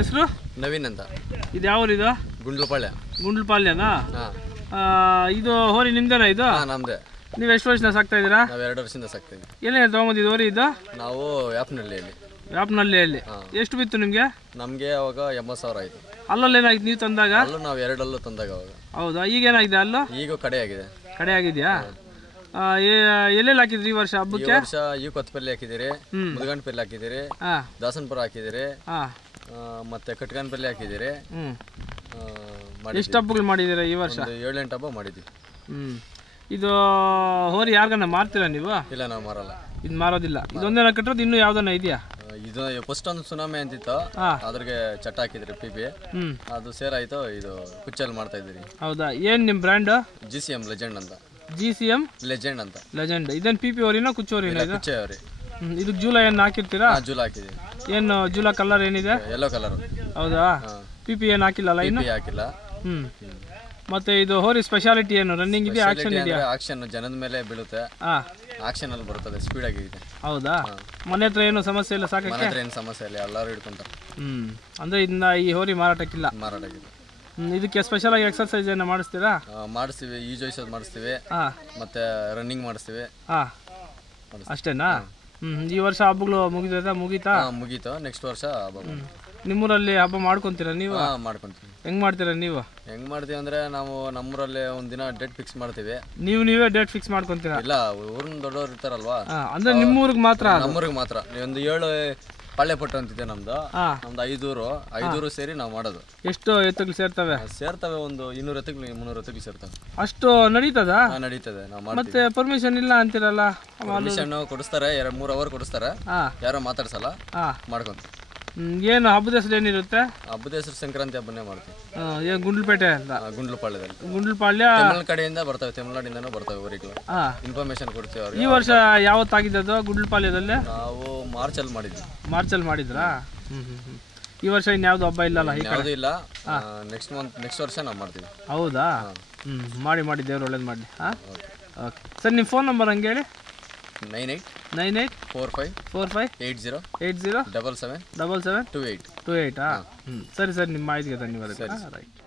ಹೆಸರು? ನವೀನ್ ಅಂತ. ಇದು ಯಾವ ಊರು ಇದು? ಗುಂಡ್ಲುಪಾಳ್ಯ. ಗುಂಡ್ಲುಪಾಳ್ಯನಾ? ಇದು ಹೋರಿ ನಿಮ್ದೇನಾ ಇದು? ನಮ್ದೇ. ನೀವು ಎಷ್ಟು ವರ್ಷದಿಂದ ಸಾಕ್ತಾ ಇದ್ದೀರಾ? ನಾವು 2 ವರ್ಷದಿಂದ ಸಾಕ್ತಾ ಇದ್ದೀವಿ. ಏನೇನು ತೊಗೊಂಬಂದಿದ್ದು ಹೋರಿ ಇದು? ನಾವು ವ್ಯಾಪ್ನಹಳ್ಳಿಯಲ್ಲಿ. ವ್ಯಾಪ್ನಹಳ್ಳಿಯಲ್ಲಿ ಎಷ್ಟು ಬಿತ್ತು ನಿಮಗೆ? ನಮಗೆ ಅವಾಗ 80,000 ಆಯಿತು. ಅಲ್ಲಲ್ಲಿ ಏನಾಗಿತ್ತು ನೀವು ತಂದಾಗ? ಅಲ್ಲೂ ನಾವು 2 ಅಲ್ಲೂ ತಂದಾಗ ಅವಾಗ. ಹೌದಾ? ಈಗ ಏನಾಗಿದೆ ಅಲ್ಲೂ? ಈಗ ಕಡೆ ಆಗಿದೆ. ಕಡೆ ಆಗಿದೆಯಾ? ಎಲ್ಲೆಲ್ಲಿ ಹಾಕಿದ್ರಿ ಈ ವರ್ಷ ಹಬ್ಬಕ್ಕೆ? ಈ ವರ್ಷ ಈ ಕೊತ್ತಪಲ್ಲಿ ಹಾಕಿದ್ದೀರಿ, ಮುದಗಂಟಪಲ್ಲಿ ಹಾಕಿದ್ದೀರಿ, ದಾಸನಪುರ ಹಾಕಿದ್ದೀರಿ, ಮತ್ತೆ ಕಟ್ಕನಪಲ್ಲಿ ಹಾಕಿದ್ದೀರಿ. ಎಷ್ಟು ಹಬ್ಬಗಳು ಮಾಡಿದ್ದೀರಾ ಈ ವರ್ಷ? 7-8 ಹಬ್ಬ ಮಾಡಿದ್ವಿ. ಇದು ಹೋರಿ ಯಾರಿಗನ್ನ ಮಾರ್ತೀರಾ ನೀವು? ಇಲ್ಲ, ನಾವು ಮಾರಲ್ಲ. ಇದು ಮಾರೋದಿಲ್ಲ. ಇದೊಂದೇನ ಕಟ್ಟೋದು ಇನ್ನೂ ಯಾವ್ದನ್ನ ಇದೆಯಾ? ಇದು ಫಸ್ಟ್ ಒಂದು ಸುನಾಮಿ ಅಂತಿತ್ತು, ಅದ್ರಿಗೆ ಚಟ್ಟ ಹಾಕಿದ್ರಿ PP. ಅದು ಸೇರ್ ಆಯ್ತು. ಇದು ಕುಚ್ಚಲ್ಲಿ ಮಾಡ್ತಾ ಇದ್ದೀರಿ. ಹೌದಾ? ಏನ್ ನಿಮ್ ಬ್ರ್ಯಾಂಡ್? GCM ಲೆಜೆಂಡ್ ಅಂತ. GCM ಲೆಜೆಂಡ್ ಅಂತ. ಲೆಜೆಂಡ್. ಇದೇನು PP ಹೋರಿನಾ ಕುಚ್ಚು ಹೋರಿನಾ? ಇದು ಕುಚ್ಚೆ ಹೋರಿ. ಇದಕ್ಕೆ ಜೂಲ ಏನು ಹಾಕಿರ್ತೀರಾ? ಜೂಲ ಹಾಕಿದ್ದೀವಿ. ಏನು ಜೂಲ ಕಲರ್ ಏನಿದೆ? Yellow colour. ಹೌದಾ? PP ಏನು ಹಾಕಿಲ್ಲ ಇನ್ನು? PP ಹಾಕಿಲ್ಲ. ಮತ್ತೆ ಇದು ಹೋರಿ ಸ್ಪೆಷಾಲಿಟಿ ಏನು? ರನ್ನಿಂಗ್ ಇದೆಯಾ, ಆಕ್ಷನ್ ಇದೆಯಾ? ಆಕ್ಷನ್ ಜನದ ಮೇಲೆ ಬೀಳುತ್ತೆ. ಆಕ್ಷನ್ ಅಲ್ಲಿ ಬರುತ್ತದೆ, ಸ್ಪೀಡ್ ಆಗಿದೆ. ಹೌದಾ? ಮನೆ ಹತ್ರ ಏನು ಸಮಸ್ಯೆ ಇಲ್ಲ ಸಾಕಕ್ಕೆ? ಮನೆ ಹತ್ರ ಏನು ಸಮಸ್ಯೆ ಇಲ್ಲ, ಎಲ್ಲರೂ ಹಿಡ್ಕೊಂತಾರೆ. ಅಂದ್ರೆ ಇದನ್ನ ಈ ಹೋರಿ ಮಾರಾಟಕ್ಕಿಲ್ಲ? ಮಾರಾಟಕ್ಕಿಲ್ಲ. ಇದಕ್ಕೆ ಸ್ಪೆಷಲ್ ಆಗಿ ಎಕ್ಸರ್ಸೈಸ್ ಏನು ಮಾಡಿಸ್ತೀರಾ? ಮಾಡಿಸ್ತೀವಿ. ಈಜೋಯ್ಸೋದು ಮಾಡಿಸ್ತೀವಿ, ಮತ್ತೆ ರನ್ನಿಂಗ್ ಮಾಡಿಸ್ತೀವಿ. ಅಷ್ಟೇನಾ? ಈ ವರ್ಷ ಹಬ್ಬಗಳು ಮುಗೀತಾ? ಮುಗೀತು. ನೆಕ್ಸ್ಟ್ ವರ್ಷ ಹಬ್ಬ. ನಿಮ್ಮೂರಲ್ಲಿ ಹಬ್ಬ ಮಾಡ್ಕೊಂತೀರಾ ನೀವು? ಮಾಡ್ಕೊಂತೀವಿ. ಹೆಂಗ್ ಮಾಡ್ತೀರಾ ನೀವು? ಹೆಂಗ್ ಮಾಡ್ತೀವಿ ಅಂದ್ರೆ, ನಾವು ನಮ್ಮೂರಲ್ಲಿ ಒಂದಿನ ಡೇಟ್ ಫಿಕ್ಸ್ ಮಾಡ್ತೀವಿ. ನೀವೇ ಡೇಟ್ ಫಿಕ್ಸ್ ಮಾಡ್ಕೊಂತೀರಾ? ಇಲ್ಲ, ಊರಿನ ದೊಡ್ಡವ್ರು ಇರ್ತಾರಲ್ವಾ, ಅಂದ್ರೆ ನಿಮ್ಮೂರಿಗೆ ಮಾತ್ರ? ನಮ್ಮೂರಿಗೆ ಮಾತ್ರ. ಒಂದು 7 ಪಾಳ್ಯಪಟ್ಟು ಅಂತಿದೆ ನಮ್ದು. 5 ಊರು ಸೇರಿ ನಾವು ಮಾಡೋದು. ಎಷ್ಟು ಎತ್ತುಗಳು ಸೇರ್ತವೆ? ಒಂದು 200 ಎತ್ತುಗಳು, 300 ಎತ್ತುಗಳು ಸೇರ್ತವೆ. ಅಷ್ಟು ನಡೀತದ? ನಡೀತದೆ. ನಾವು ಮತ್ತೆ ಪರ್ಮಿಷನ್ ಇಲ್ಲ ಅಂತಿರಲ್ಲ? ಪರ್ಮಿಷನ್ ಕೊಡಿಸ್ತಾರೆ, 2-3 ಅವರ್ ಕೊಡಿಸ್ತಾರೆ. ಯಾರೋ ಮಾತಾಡ್ಸಲ್ಲ, ಮಾಡ್ಕೊಂತ. ಏನು ಹಬ್ಬದ ಹೆಸರು ಏನಿರುತ್ತೆ? ಹಬ್ಬದ ಹೆಸರು ಸಂಕ್ರಾಂತಿ ಹಬ್ಬನೇ ಮಾಡ್ತೀವಿ. ಗುಂಡ್ಲುಪೇಟೆ ಅಂತ? ಗುಂಡ್ಲುಪಾಳ್ಯದಲ್ಲಿ. ಗುಂಡ್ಲುಪಾಳ್ಯ ತಮಿಳ್ನಾಡು ಕಡೆಯಿಂದ ಬರ್ತವೆ, ತಮಿಳ್ನಾಡಿಂದನೂ ಬರ್ತವೆ ಊರಿಗೆ. ಇನ್ಫಾರ್ಮೇಶನ್ ಕೊಡ್ತೀವಿ ಅವ್ರಿಗೆ. ಈ ವರ್ಷ ಯಾವತ್ತಾಗಿದ್ದು ಗುಂಡ್ಲುಪಾಳ್ಯದಲ್ಲಿ? ನಾವು ಮಾರ್ಚಲ್ಲಿ ಮಾಡಿದ್ವಿ. ಮಾರ್ಚಲ್ಲಿ ಮಾಡಿದ್ರಾ? ಈ ವರ್ಷ ಇನ್ಯಾವುದು ಹಬ್ಬ ಇಲ್ಲಲ್ಲ? ಯಾವುದು ಇಲ್ಲ. ನೆಕ್ಸ್ಟ್ ವರ್ಷ ನಾವು ಮಾಡ್ತೀವಿ. ಹೌದಾ? ಮಾಡಿ ದೇವ್ರು ಒಳ್ಳೇದು ಮಾಡಲಿ. ಓಕೆ ಸರ್, ನಿಮ್ಮ ಫೋನ್ ನಂಬರ್ ಹಂಗೆ ಹೇಳಿ. 98 45 80 77 28. ಸರಿ ಸರ್, ನಿಮ್ಮ ಮಾಹಿತಿಗೆ ಧನ್ಯವಾದಗಳು. ರೈಟ್.